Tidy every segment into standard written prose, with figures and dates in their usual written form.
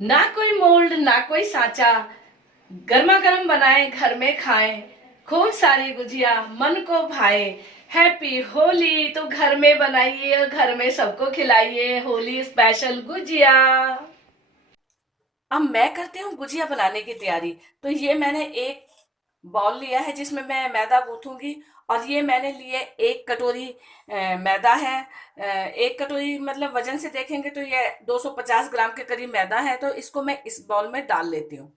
ना कोई मोल्ड ना कोई सांचा, गर्मा गर्म बनाए घर में खाएं, खूब सारी गुजिया मन को भाए। हैप्पी होली तो घर में बनाइए और घर में सबको खिलाइए, होली स्पेशल गुजिया। अब मैं करती हूँ गुजिया बनाने की तैयारी। तो ये मैंने एक बाउल लिया है जिसमें मैं मैदा गूंथूंगी। और ये मैंने लिए एक कटोरी मैदा है। एक कटोरी मतलब वजन से देखेंगे तो ये 250 ग्राम के करीब मैदा है। तो इसको मैं इस बाउल में डाल लेती हूँ।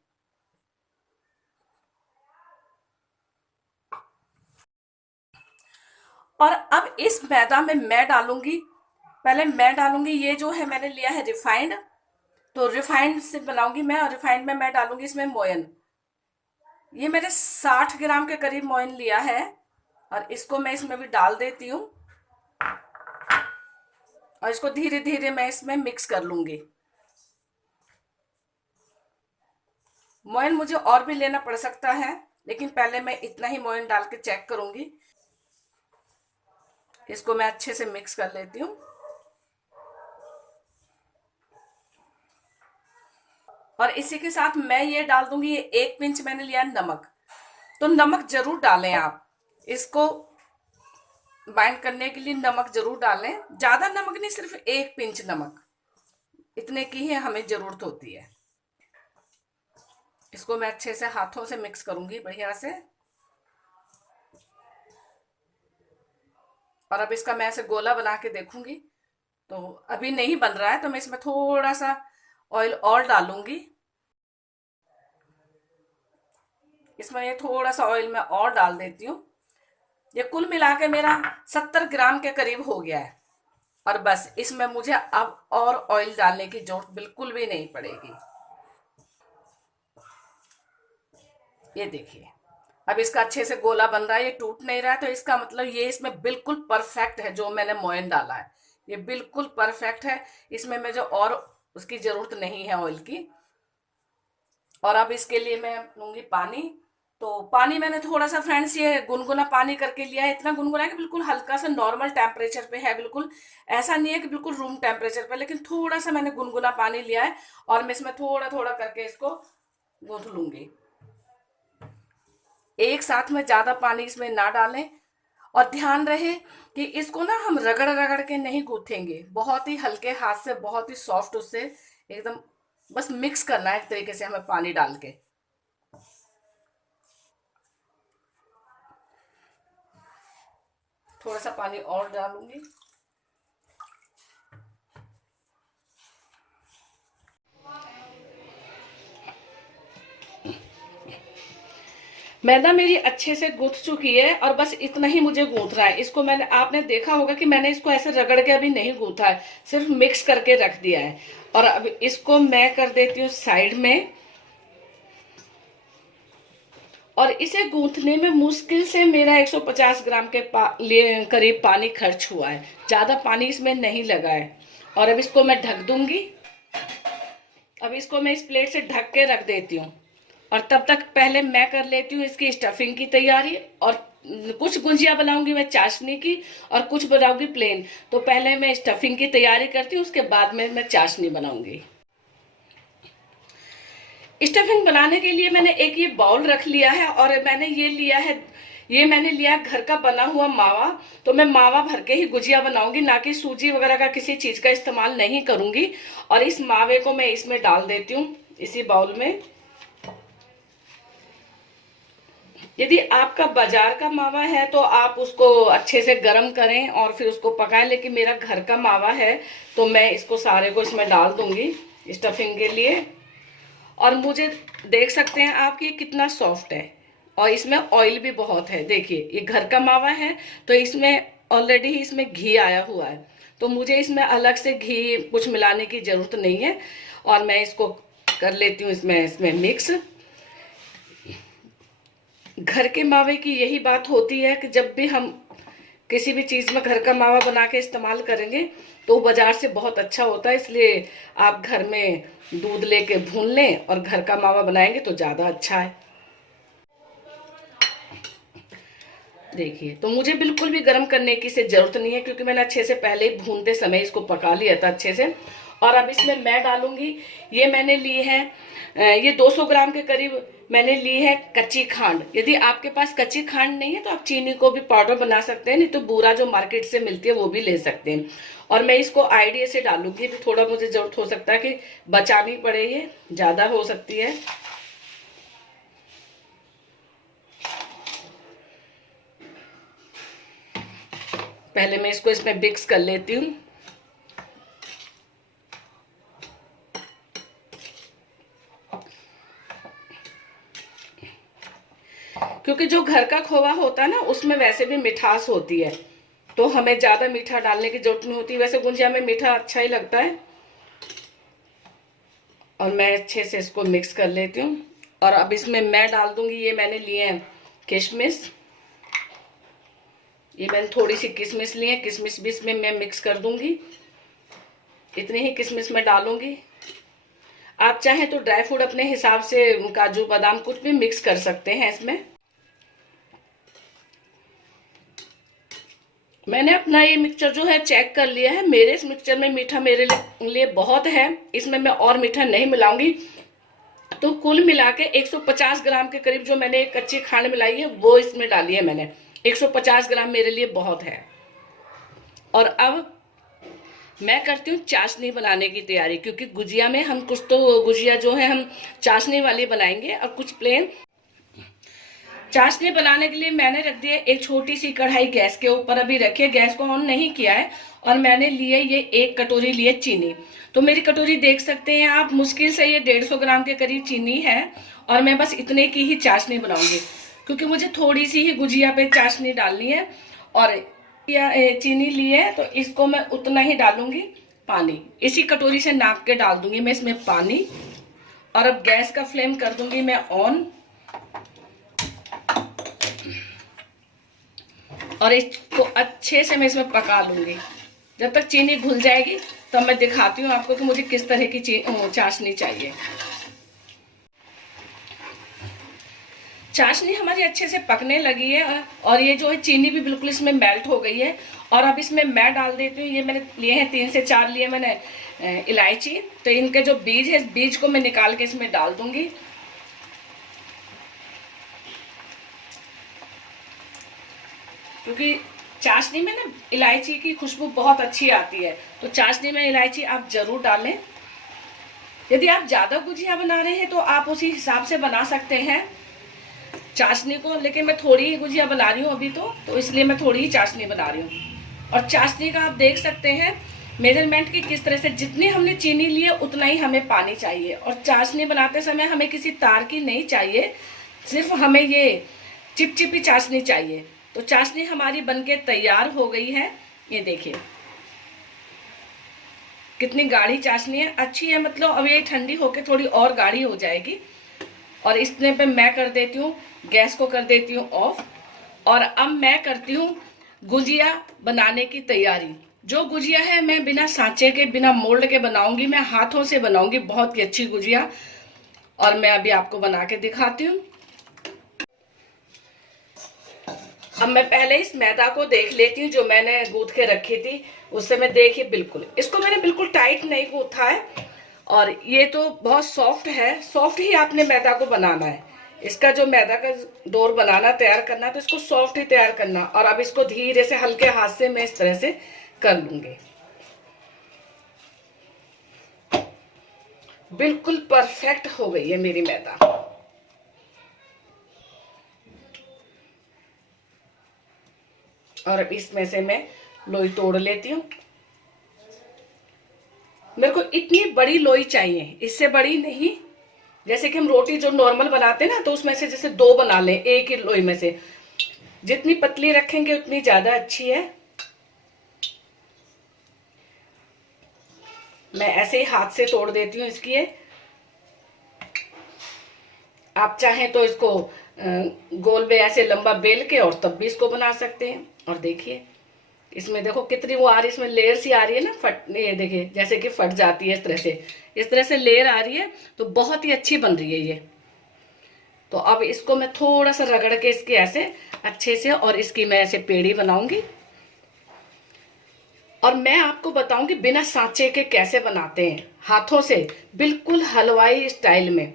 और अब इस मैदा में मैं डालूंगी, पहले मैं डालूंगी ये जो है मैंने लिया है रिफाइंड। तो रिफाइंड से बनाऊंगी मैं, और रिफाइंड में मैं डालूंगी इसमें मोयन। ये मैंने 60 ग्राम के करीब मोयन लिया है। और इसको मैं इसमें भी डाल देती हूँ। और इसको धीरे धीरे मैं इसमें मिक्स कर लूंगी। मोयन मुझे और भी लेना पड़ सकता है, लेकिन पहले मैं इतना ही मोयन डाल के चेक करूंगी। इसको मैं अच्छे से मिक्स कर लेती हूँ। और इसी के साथ मैं ये डाल दूंगी, 1 पिंच मैंने लिया नमक। तो नमक जरूर डालें आप, इसको बाइंड करने के लिए नमक जरूर डालें। ज्यादा नमक नहीं, सिर्फ 1 पिंच नमक, इतने की ही हमें जरूरत होती है। इसको मैं अच्छे से हाथों से मिक्स करूंगी बढ़िया से। और अब इसका मैं ऐसे गोला बना के देखूंगी। तो अभी नहीं बन रहा है तो मैं इसमें थोड़ा सा ऑयल और डालूंगी। इसमें ये थोड़ा सा ऑयल मैं और डाल देती हूँ। ये कुल मिला के मेरा 70 ग्राम के करीब हो गया है। और बस इसमें मुझे अब और ऑयल डालने की जरूरत बिल्कुल भी नहीं पड़ेगी। ये देखिए, अब इसका अच्छे से गोला बन रहा है, ये टूट नहीं रहा है। तो इसका मतलब ये इसमें बिल्कुल परफेक्ट है जो मैंने मोयन डाला है। ये बिल्कुल परफेक्ट है। इसमें मुझे और उसकी जरूरत नहीं है ऑयल की। और अब इसके लिए मैं लूंगी पानी। तो पानी मैंने थोड़ा सा फ्रेंड्स ये गुनगुना पानी करके लिया है। इतना गुनगुना है कि बिल्कुल हल्का सा नॉर्मल टेम्परेचर पे है, बिल्कुल ऐसा नहीं है कि बिल्कुल रूम टेम्परेचर पे, लेकिन थोड़ा सा मैंने गुनगुना पानी लिया है। और मैं इसमें थोड़ा थोड़ा करके इसको गूंथ लूंगी। एक साथ में ज्यादा पानी इसमें ना डालें। और ध्यान रहे कि इसको ना हम रगड़ रगड़ के नहीं गूथेंगे, बहुत ही हल्के हाथ से, बहुत ही सॉफ्ट उससे एकदम बस मिक्स करना है एक तरीके से हमें पानी डाल के। थोड़ा सा पानी और डालूंगी। मैदा मेरी अच्छे से गूंथ चुकी है और बस इतना ही मुझे गूंथना है इसको। मैंने आपने देखा होगा कि मैंने इसको ऐसे रगड़ के अभी नहीं गूंथा है, सिर्फ मिक्स करके रख दिया है। और अब इसको मैं कर देती हूँ साइड में। और इसे गूंथने में मुश्किल से मेरा 150 ग्राम के करीब पानी खर्च हुआ है, ज्यादा पानी इसमें नहीं लगा है। और अब इसको मैं ढक दूंगी। अब इसको मैं इस प्लेट से ढक के रख देती हूँ। और तब तक पहले मैं कर लेती हूँ इसकी स्टफिंग की तैयारी। और कुछ गुंजिया बनाऊंगी मैं चाशनी की, और कुछ बनाऊंगी प्लेन। तो पहले मैं स्टफिंग की तैयारी करती हूँ, उसके बाद में मैं चाशनी बनाऊंगी। स्टफिंग बनाने के लिए मैंने एक ये बाउल रख लिया है, और मैंने ये लिया है, ये मैंने लिया घर का बना हुआ मावा। तो मैं मावा भर के ही गुजिया बनाऊंगी, ना कि सूजी वगैरह का किसी चीज का इस्तेमाल नहीं करूंगी। और इस मावे को मैं इसमें डाल देती हूँ, इसी बाउल में। यदि आपका बाजार का मावा है तो आप उसको अच्छे से गर्म करें और फिर उसको पकाएं, लेकिन मेरा घर का मावा है तो मैं इसको सारे को इसमें डाल दूंगी स्टफिंग के लिए। और मुझे देख सकते हैं आप कि ये कितना सॉफ्ट है, और इसमें ऑयल भी बहुत है। देखिए ये घर का मावा है तो इसमें ऑलरेडी ही इसमें घी आया हुआ है, तो मुझे इसमें अलग से घी कुछ मिलाने की जरूरत नहीं है। और मैं इसको कर लेती हूँ इसमें इसमें मिक्स। घर के मावे की यही बात होती है कि जब भी हम किसी भी चीज में घर का मावा बना के इस्तेमाल करेंगे तो बाजार से बहुत अच्छा होता है। इसलिए आप घर में दूध लेके भून लें और घर का मावा बनाएंगे तो ज्यादा अच्छा है। देखिए, तो मुझे बिल्कुल भी गर्म करने की से जरूरत नहीं है, क्योंकि मैंने अच्छे से पहले ही भूनते समय इसको पका लिया था अच्छे से। और अब इसमें मैं डालूंगी, ये मैंने ली है, ये 200 ग्राम के करीब मैंने ली है कच्ची खांड। यदि आपके पास कच्ची खांड नहीं है तो आप चीनी को भी पाउडर बना सकते हैं, नहीं तो बूरा जो मार्केट से मिलती है वो भी ले सकते हैं। और मैं इसको आइडिया से डालूंगी, भी थोड़ा मुझे जरूरत हो सकता है कि बचानी पड़े, ये ज्यादा हो सकती है। पहले मैं इसको इसमें मिक्स कर लेती हूँ। क्योंकि जो घर का खोवा होता है ना उसमें वैसे भी मिठास होती है, तो हमें ज्यादा मीठा डालने की जरूरत नहीं होती। वैसे गुंजिया में मीठा अच्छा ही लगता है। और मैं अच्छे से इसको मिक्स कर लेती हूँ। और अब इसमें मैं डाल दूंगी, ये मैंने लिए हैं किशमिश, ये मैंने थोड़ी सी किशमिश ली है, किशमिश भी इसमें मैं मिक्स कर दूंगी। इतनी ही किशमिश मैं डालूंगी। आप चाहें तो ड्राई फ्रूट अपने हिसाब से, काजू बादाम कुछ भी मिक्स कर सकते हैं इसमें। मैंने अपना ये मिक्सचर जो है चेक कर लिया है, मेरे इस मिक्सचर में मीठा मेरे लिए बहुत है, इसमें मैं और मीठा नहीं मिलाऊंगी। तो कुल मिला के 150 ग्राम के करीब जो मैंने कच्ची खांड मिलाई है वो इसमें डाली है मैंने। 150 ग्राम मेरे लिए बहुत है। और अब मैं करती हूँ चाशनी बनाने की तैयारी, क्योंकि गुजिया में हम कुछ तो गुजिया जो है हम चाशनी वाली बनाएंगे और कुछ प्लेन। चाशनी बनाने के लिए मैंने रख दिया एक छोटी सी कढ़ाई गैस के ऊपर, अभी रखिए, गैस को ऑन नहीं किया है। और मैंने लिए ये 1 कटोरी लिए चीनी। तो मेरी कटोरी देख सकते हैं आप, मुश्किल से ये 150 ग्राम के करीब चीनी है। और मैं बस इतने की ही चाशनी बनाऊंगी, क्योंकि मुझे थोड़ी सी ही गुजिया पे चाशनी डालनी है। और चीनी ली है तो इसको मैं उतना ही डालूंगी। पानी इसी कटोरी से नाप के डाल दूंगी मैं इसमें पानी। और अब गैस का फ्लेम कर दूंगी मैं ऑन। और इसको अच्छे से मैं इसमें पका लूंगी जब तक चीनी घुल जाएगी। तब मैं दिखाती हूँ आपको कि मुझे किस तरह की चाशनी चाहिए। चाशनी हमारी अच्छे से पकने लगी है और ये जो है चीनी भी बिल्कुल इसमें मेल्ट हो गई है। और अब इसमें मैं डाल देती हूँ, ये मैंने लिए हैं 3 से 4 लिए मैंने इलायची। तो इनके जो बीज है, बीज को मैं निकाल के इसमें डाल दूंगी। क्योंकि चाशनी में ना इलायची की खुशबू बहुत अच्छी आती है, तो चाशनी में इलायची आप जरूर डालें। यदि आप ज्यादा गुजिया बना रहे हैं तो आप उसी हिसाब से बना सकते हैं चाशनी को, लेकिन मैं थोड़ी ही गुजिया बना रही हूँ अभी तो इसलिए मैं थोड़ी ही चाशनी बना रही हूँ। और चाशनी का आप देख सकते हैं मेजरमेंट की किस तरह से, जितनी हमने चीनी ली है उतना ही हमें पानी चाहिए। और चाशनी बनाते समय हमें किसी तार की नहीं चाहिए, सिर्फ हमें ये चिपचिपी चाशनी चाहिए। तो चाशनी हमारी बनके तैयार हो गई है, ये देखिए कितनी गाढ़ी चाशनी है, अच्छी है। मतलब अब ये ठंडी होके थोड़ी और गाढ़ी हो जाएगी। और इसने पे मैं कर देती हूँ, गैस को कर देती हूँ ऑफ। और अब मैं करती हूँ गुजिया बनाने की तैयारी। जो गुजिया है मैं बिना सांचे के, बिना मोल्ड के बनाऊंगी, मैं हाथों से बनाऊंगी बहुत ही अच्छी गुजिया। और मैं अभी आपको बना के दिखाती हूँ। अब मैं पहले इस मैदा को देख लेती हूँ जो मैंने गूंथ के रखी थी, उससे मैं देखिए बिल्कुल इसको मैंने बिल्कुल टाइट नहीं गूंथा है। और ये तो बहुत सॉफ्ट है, सॉफ्ट ही आपने मैदा को बनाना है। इसका जो मैदा का डोर बनाना, तैयार करना, तो इसको सॉफ्ट ही तैयार करना। और अब इसको धीरे से हल्के हाथ से मैं इस तरह से कर लूंगी। बिल्कुल परफेक्ट हो गई है मेरी मैदा। और अब इसमें से मैं लोई तोड़ लेती हूँ। मेरे को इतनी बड़ी लोई चाहिए, इससे बड़ी नहीं। जैसे कि हम रोटी जो नॉर्मल बनाते हैं ना, तो उसमें से जैसे 2 बना लें एक ही लोई में से। जितनी पतली रखेंगे उतनी ज्यादा अच्छी है। मैं ऐसे ही हाथ से तोड़ देती हूँ इसकी। आप चाहें तो इसको गोल में ऐसे लंबा बेल के और तब भी इसको बना सकते हैं। और देखिए इसमें देखो कितनी वो आ रही है, इसमें लेयर सी आ रही है ना, फट, ये देखिए जैसे कि फट जाती है इस तरह से लेयर आ रही है। तो बहुत ही अच्छी बन रही है ये। तो अब इसको मैं थोड़ा सा रगड़ के इसके ऐसे अच्छे से, और इसकी मैं ऐसे पेड़ी बनाऊंगी। और मैं आपको बताऊं कि बिना सांचे के कैसे बनाते हैं, हाथों से, बिल्कुल हलवाई स्टाइल में।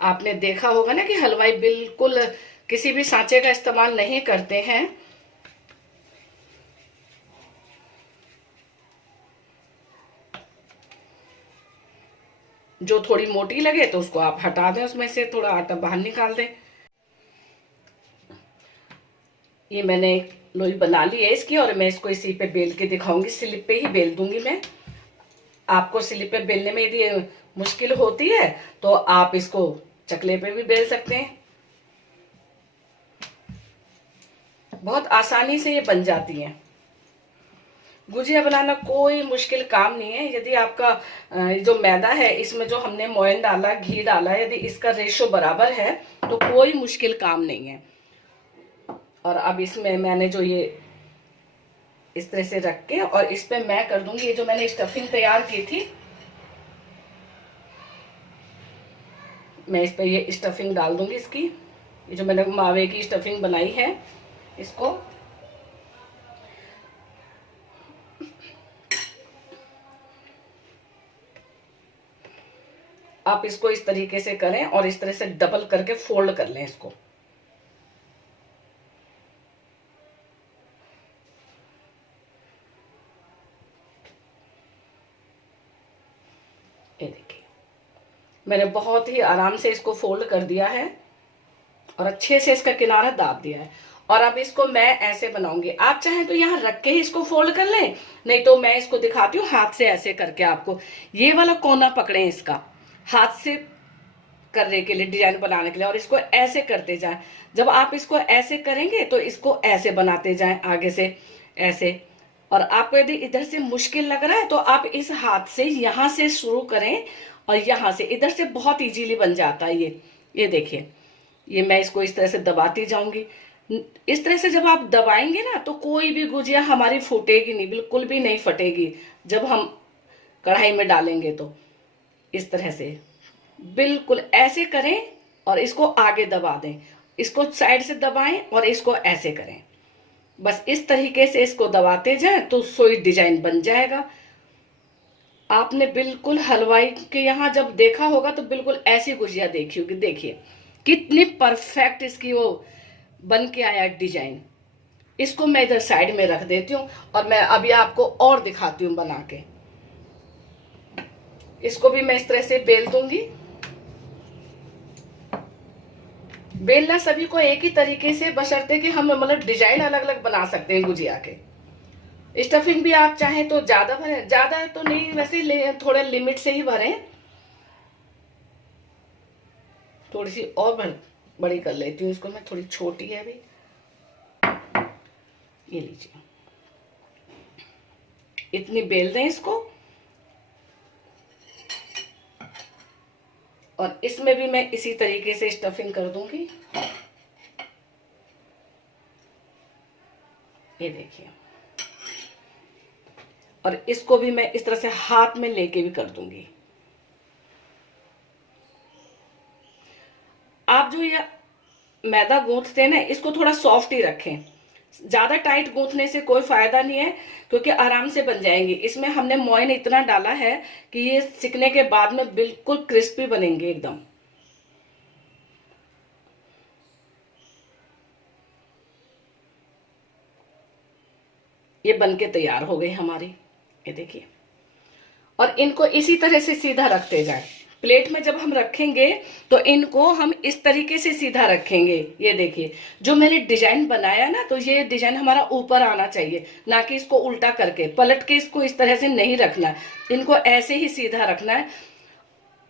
आपने देखा होगा ना कि हलवाई बिल्कुल किसी भी सांचे का इस्तेमाल नहीं करते हैं। जो थोड़ी मोटी लगे तो उसको आप हटा दें, उसमें से थोड़ा आटा बाहर निकाल दें। ये मैंने लोई बना ली है इसकी, और मैं इसको इसी पे बेल के दिखाऊंगी। स्लिप पे ही बेल दूंगी मैं। आपको स्लिप पे बेलने में यदि मुश्किल होती है तो आप इसको चकले पे भी बेल सकते हैं। बहुत आसानी से ये बन जाती हैं। गुजिया बनाना कोई मुश्किल काम नहीं है। यदि आपका जो मैदा है, इसमें जो हमने मोयन डाला, घी डाला, यदि इसका रेशो बराबर है तो कोई मुश्किल काम नहीं है। और अब इसमें मैंने जो ये इस तरह से रख के, और इस पे मैं कर दूंगी ये जो मैंने स्टफिंग तैयार की थी, मैं इस पे ये स्टफिंग डाल दूंगी इसकी। ये जो मैंने मावे की स्टफिंग बनाई है, इसको आप इसको इस तरीके से करें और इस तरह से डबल करके फोल्ड कर लें इसको। ये देखिए, मैंने बहुत ही आराम से इसको फोल्ड कर दिया है और अच्छे से इसका किनारा दाब दिया है। और अब इसको मैं ऐसे बनाऊंगी। आप चाहें तो यहाँ रख के ही इसको फोल्ड कर लें, नहीं तो मैं इसको दिखाती हूँ हाथ से ऐसे करके। आपको ये वाला कोना पकड़े इसका, हाथ से करने के लिए, डिजाइन बनाने के लिए, और इसको ऐसे करते जाएं। जब आप इसको ऐसे करेंगे तो इसको ऐसे बनाते जाएं, आगे से ऐसे। और आपको यदि इधर से मुश्किल लग रहा है तो आप इस हाथ से यहाँ से शुरू करें, और यहाँ से इधर से बहुत इजीली बन जाता है ये देखिए। ये मैं इसको इस तरह से दबाती जाऊंगी। इस तरह से जब आप दबाएंगे ना तो कोई भी गुजिया हमारी फूटेगी नहीं, बिल्कुल भी नहीं फटेगी। जब हम कढ़ाई में डालेंगे तो इस तरह से बिल्कुल ऐसे करें, और इसको आगे दबा दें, इसको साइड से दबाएं और इसको ऐसे करें। बस इस तरीके से इसको दबाते जाएं तो सोई डिजाइन बन जाएगा। आपने बिल्कुल हलवाई के यहाँ जब देखा होगा तो बिल्कुल ऐसी गुजिया देखी होगी। देखिए कितनी परफेक्ट इसकी वो बन के आया डिजाइन। इसको मैं इधर साइड में रख देती हूँ और मैं अभी आपको और दिखाती हूँ बना के। इसको भी मैं इस तरह से बेल दूंगी। बेलना सभी को एक ही तरीके से, बशर्ते कि हम मतलब डिजाइन अलग अलग बना सकते हैं गुजिया के। स्टफिंग भी आप चाहें तो ज्यादा भरें, ज्यादा तो नहीं वैसे, थोड़े लिमिट से ही भरें। थोड़ी सी और बड़ी कर लेती हूँ इसको मैं, थोड़ी छोटी है अभी। ये लीजिए, इतनी बेल दें इसको। और इसमें भी मैं इसी तरीके से स्टफिंग कर दूंगी। ये देखिए, और इसको भी मैं इस तरह से हाथ में लेके भी कर दूंगी। आप जो ये मैदा गूंथते हैं ना, इसको थोड़ा सॉफ्ट ही रखें। ज्यादा टाइट गूंथने से कोई फायदा नहीं है, क्योंकि आराम से बन जाएंगी। इसमें हमने मोयन इतना डाला है कि ये सिकने के बाद में बिल्कुल क्रिस्पी बनेंगे एकदम। ये बनके तैयार हो गई हमारी। ये देखिए, और इनको इसी तरह से सीधा रखते जाए। प्लेट में जब हम रखेंगे तो इनको हम इस तरीके से सीधा रखेंगे। ये देखिए, जो मैंने डिजाइन बनाया ना, तो ये डिजाइन हमारा ऊपर आना चाहिए, ना कि इसको उल्टा करके पलट के इसको इस तरह से नहीं रखना है। इनको ऐसे ही सीधा रखना है।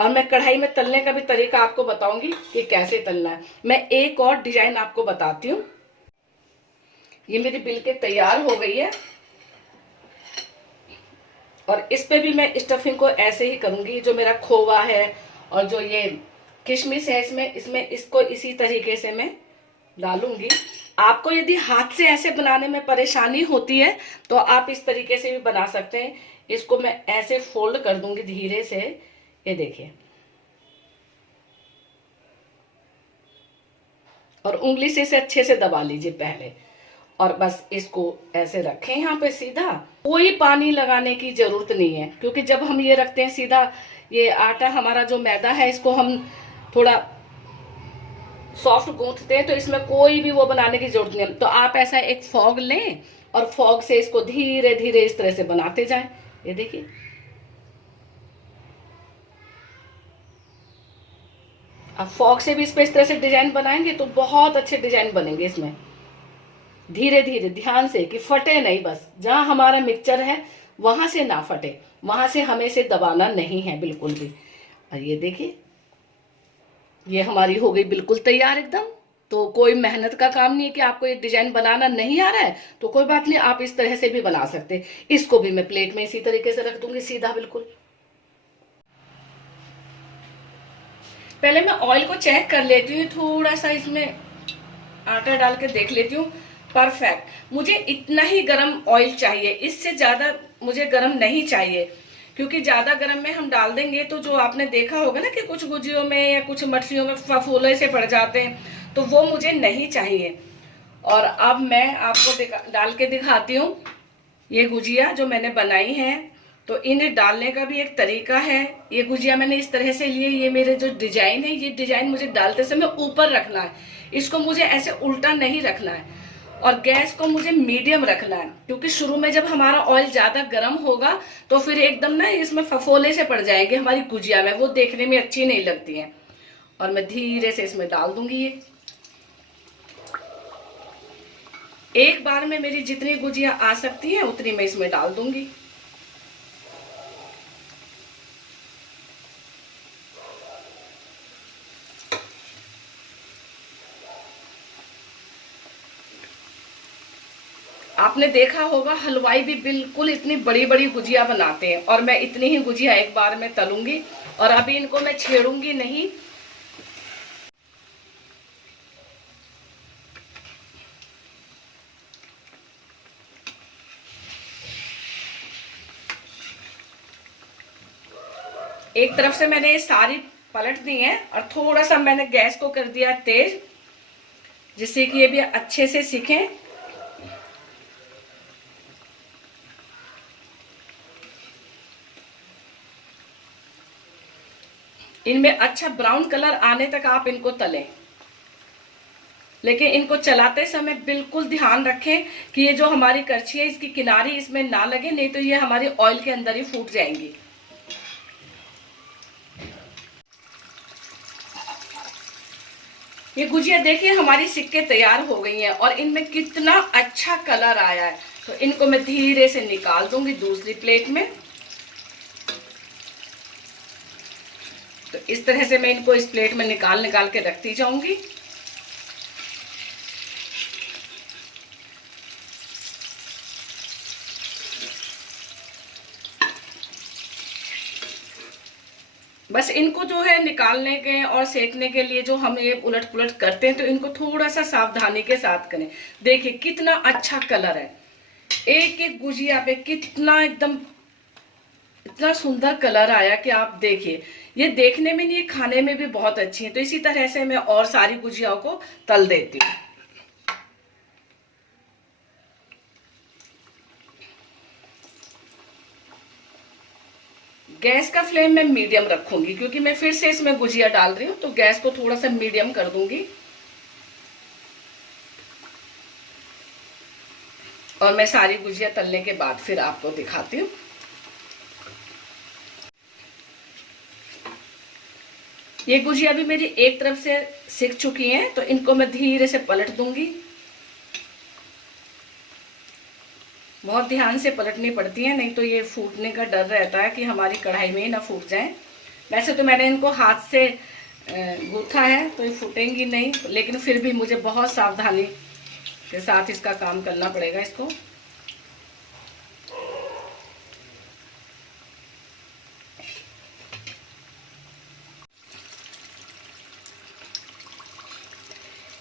और मैं कढ़ाई में तलने का भी तरीका आपको बताऊंगी कि कैसे तलना है। मैं एक और डिजाइन आपको बताती हूँ। ये मेरी बिल के तैयार हो गई है, और इस पे भी मैं स्टफिंग को ऐसे ही करूंगी। जो मेरा खोवा है और जो ये किशमिश है, इसमें इसको इसी तरीके से मैं डालूंगी। आपको यदि हाथ से ऐसे बनाने में परेशानी होती है तो आप इस तरीके से भी बना सकते हैं। इसको मैं ऐसे फोल्ड कर दूंगी धीरे से। ये देखिए, और उंगली से इसे अच्छे से दबा लीजिए पहले, और बस इसको ऐसे रखें यहाँ पे सीधा, कोई पानी लगाने की जरूरत नहीं है, क्योंकि जब हम ये रखते हैं सीधा, ये आटा हमारा जो मैदा है इसको हम थोड़ा सॉफ्ट गूंथते हैं, तो इसमें कोई भी वो बनाने की जरूरत नहीं है। तो आप ऐसा एक फॉग लें और फॉग से इसको धीरे धीरे इस तरह से बनाते जाएं। ये देखिए, आप फॉग से भी इस पे इस तरह से डिजाइन बनाएंगे तो बहुत अच्छे डिजाइन बनेंगे इसमें। धीरे धीरे ध्यान से कि फटे नहीं, बस जहां हमारा मिक्सचर है वहां से ना फटे, वहां से हमें इसे दबाना नहीं है बिल्कुल भी। और ये देखिए, ये हमारी हो गई बिल्कुल तैयार एकदम। तो कोई मेहनत का काम नहीं है कि आपको ये डिजाइन बनाना नहीं आ रहा है तो कोई बात नहीं, आप इस तरह से भी बना सकते हैं। इसको भी मैं प्लेट में इसी तरीके से रख दूंगी सीधा बिल्कुल। पहले मैं ऑयल को चेक कर लेती हूँ, थोड़ा सा इसमें आटा डाल के देख लेती हूँ। परफेक्ट, मुझे इतना ही गरम ऑयल चाहिए, इससे ज्यादा मुझे गरम नहीं चाहिए, क्योंकि ज्यादा गरम में हम डाल देंगे तो जो आपने देखा होगा ना कि कुछ गुजियों में या कुछ मठरियों में फफोले से पड़ जाते हैं, तो वो मुझे नहीं चाहिए। और अब मैं आपको डाल के दिखाती हूँ ये गुजिया जो मैंने बनाई है। तो इन्हें डालने का भी एक तरीका है। ये गुजिया मैंने इस तरह से लिए, ये मेरे जो डिजाइन है, ये डिजाइन मुझे डालते समय ऊपर रखना है, इसको मुझे ऐसे उल्टा नहीं रखना है। और गैस को मुझे मीडियम रखना है, क्योंकि शुरू में जब हमारा ऑयल ज्यादा गर्म होगा तो फिर एकदम ना इसमें फफोले से पड़ जाएंगे हमारी गुजिया में, वो देखने में अच्छी नहीं लगती है। और मैं धीरे से इसमें डाल दूंगी ये। एक बार में मेरी जितनी गुजिया आ सकती है उतनी मैं इसमें डाल दूंगी। आपने देखा होगा हलवाई भी बिल्कुल इतनी बड़ी बड़ी गुजिया बनाते हैं, और मैं इतनी ही गुजिया एक बार में तलूंगी। और अभी इनको मैं छेड़ूंगी नहीं। एक तरफ से मैंने ये सारी पलट दी है और थोड़ा सा मैंने गैस को कर दिया तेज, जिससे कि ये भी अच्छे से सीखें। इनमें अच्छा ब्राउन कलर आने तक आप इनको तलें, लेकिन इनको चलाते समय बिल्कुल ध्यान रखें कि ये जो हमारी करछी है इसकी किनारी इसमें ना लगे, नहीं तो ये हमारी ऑयल के अंदर ही फूट जाएंगी। ये गुजिया देखिए हमारी सिक्के तैयार हो गई हैं और इनमें कितना अच्छा कलर आया है। तो इनको मैं धीरे से निकाल दूंगी दूसरी प्लेट में। तो इस तरह से मैं इनको इस प्लेट में निकाल निकाल के रखती जाऊंगी। बस इनको जो है निकालने के और सेकने के लिए जो हम ये उलट पुलट करते हैं, तो इनको थोड़ा सा सावधानी के साथ करें। देखिए कितना अच्छा कलर है, एक एक गुजिया पे कितना एकदम इतना सुंदर कलर आया कि आप देखिए, ये देखने में नहीं, खाने में भी बहुत अच्छी है। तो इसी तरह से मैं और सारी गुजियाओं को तल देती हूँ। गैस का फ्लेम मैं मीडियम रखूंगी, क्योंकि मैं फिर से इसमें गुजिया डाल रही हूँ, तो गैस को थोड़ा सा मीडियम कर दूंगी। और मैं सारी गुजिया तलने के बाद फिर आपको दिखाती हूँ। ये गुजिया भी मेरी एक तरफ से सिक चुकी हैं, तो इनको मैं धीरे से पलट दूंगी। बहुत ध्यान से पलटनी पड़ती है, नहीं तो ये फूटने का डर रहता है कि हमारी कढ़ाई में ही ना फूट जाए। वैसे तो मैंने इनको हाथ से गूथा है तो ये फूटेंगी नहीं, लेकिन फिर भी मुझे बहुत सावधानी के साथ इसका काम करना पड़ेगा इसको।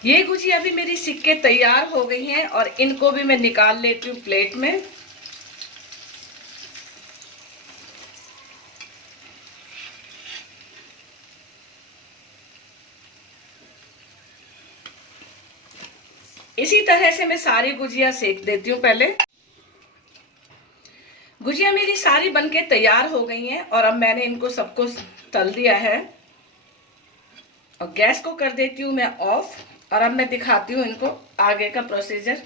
ये गुजिया भी मेरी सिक्के तैयार हो गई हैं और इनको भी मैं निकाल लेती हूँ प्लेट में। इसी तरह से मैं सारी गुजिया सेक देती हूँ पहले। गुजिया मेरी सारी बनके तैयार हो गई हैं और अब मैंने इनको सबको तल दिया है और गैस को कर देती हूँ मैं ऑफ। और अब मैं दिखाती हूँ इनको आगे का प्रोसीजर।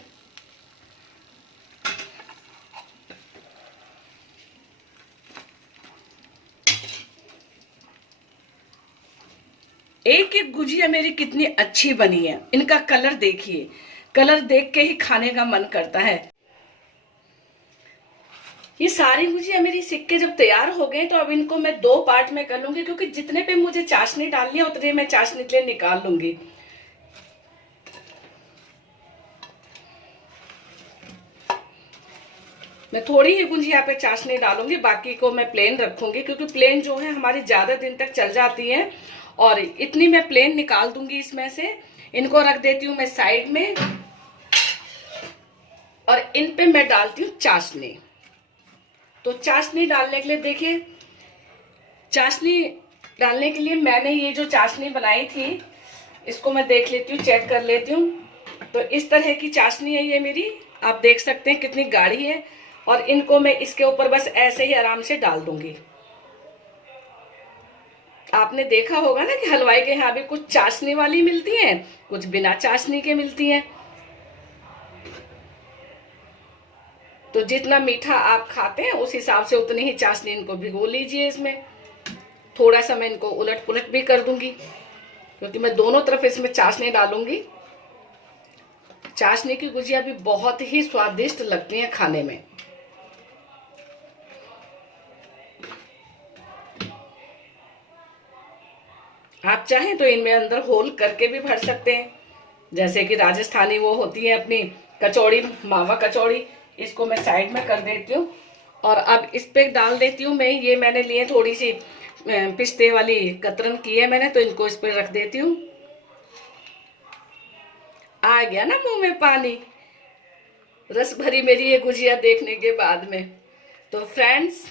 एक एक गुजिया मेरी कितनी अच्छी बनी है, इनका कलर देखिए, कलर देख के ही खाने का मन करता है। ये सारी गुजिया मेरी सिक्के जब तैयार हो गए तो अब इनको मैं 2 पार्ट में कर लूंगी, क्योंकि जितने पे मुझे चाशनी डालनी है उतने मैं चाशनी के लिए निकाल लूंगी। मैं थोड़ी ही गुजिया पे चाशनी डालूंगी, बाकी को मैं प्लेन रखूंगी, क्योंकि प्लेन जो है हमारी ज्यादा दिन तक चल जाती है। और इतनी मैं प्लेन निकाल दूंगी इसमें से। इनको रख देती हूँ मैं साइड में और इन पे मैं डालती हूँ चाशनी। तो चाशनी डालने के लिए देखिए, चाशनी डालने के लिए मैंने ये जो चाशनी बनाई थी इसको मैं देख लेती हूँ, चेक कर लेती हूँ। तो इस तरह की चाशनी है ये मेरी, आप देख सकते हैं कितनी गाढ़ी है। और इनको मैं इसके ऊपर बस ऐसे ही आराम से डाल दूंगी। आपने देखा होगा ना कि हलवाई के यहाँ भी कुछ चाशनी वाली मिलती हैं, कुछ बिना चाशनी के मिलती हैं। तो जितना मीठा आप खाते हैं उस हिसाब से उतनी ही चाशनी इनको भिगो लीजिए इसमें। थोड़ा सा मैं इनको उलट पुलट भी कर दूंगी, क्योंकि मैं दोनों तरफ इसमें चाशनी डालूंगी। चाशनी की गुजिया भी बहुत ही स्वादिष्ट लगती हैं खाने में। आप चाहें तो इनमें अंदर होल करके भी भर सकते हैं, जैसे कि राजस्थानी वो होती है अपनी कचौड़ी, मावा कचौड़ी। इसको मैं साइड में कर देती हूँ और अब इस पे डाल देती हूँ मैं, ये मैंने लिए थोड़ी सी पिस्ते वाली कतरन की है मैंने, तो इनको इस पे रख देती हूँ। आ गया ना मुंह में पानी, रस भरी मेरी ये गुजिया देखने के बाद में। तो फ्रेंड्स,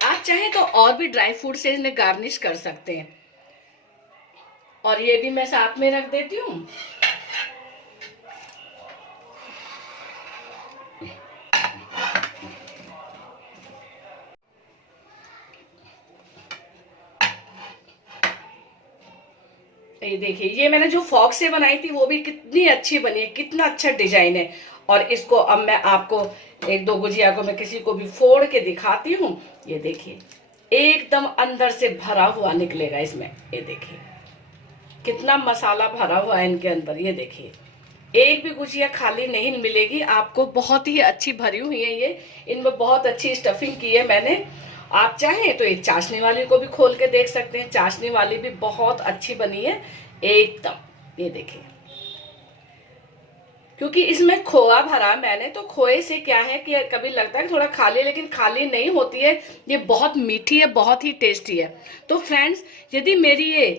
आप चाहें तो और भी ड्राई फ्रूट से इन्हें गार्निश कर सकते हैं। और ये भी मैं साथ में रख देती हूँ। ये देखिए, ये मैंने जो फॉक से बनाई थी वो भी कितनी अच्छी बनी है, कितना अच्छा डिजाइन है। और इसको अब मैं आपको 1-2 गुजिया को मैं किसी को भी फोड़ के दिखाती हूँ। ये देखिए, एकदम अंदर से भरा हुआ निकलेगा इसमें। ये देखिए कितना मसाला भरा हुआ है इनके अंदर। ये देखिए, एक भी गुजिया खाली नहीं मिलेगी आपको, बहुत ही अच्छी भरी हुई है ये। इनमें बहुत अच्छी स्टफिंग की है मैंने। आप चाहें तो ये चाशनी वाली को भी खोल के देख सकते हैं, चाशनी वाली भी बहुत अच्छी बनी है एकदम। ये देखिए, क्योंकि इसमें खोआ भरा मैंने, तो खोए से क्या है कि कभी लगता है थोड़ा खाली, लेकिन खाली नहीं होती है। ये बहुत मीठी है, बहुत ही टेस्टी है। तो फ्रेंड्स, यदि मेरी ये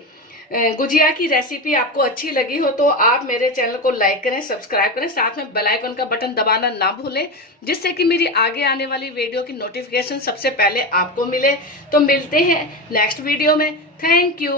गुजिया की रेसिपी आपको अच्छी लगी हो तो आप मेरे चैनल को लाइक करें, सब्सक्राइब करें, साथ में बेल आइकन का बटन दबाना ना भूलें, जिससे कि मेरी आगे आने वाली वीडियो की नोटिफिकेशन सबसे पहले आपको मिले। तो मिलते हैं नेक्स्ट वीडियो में। Thank you.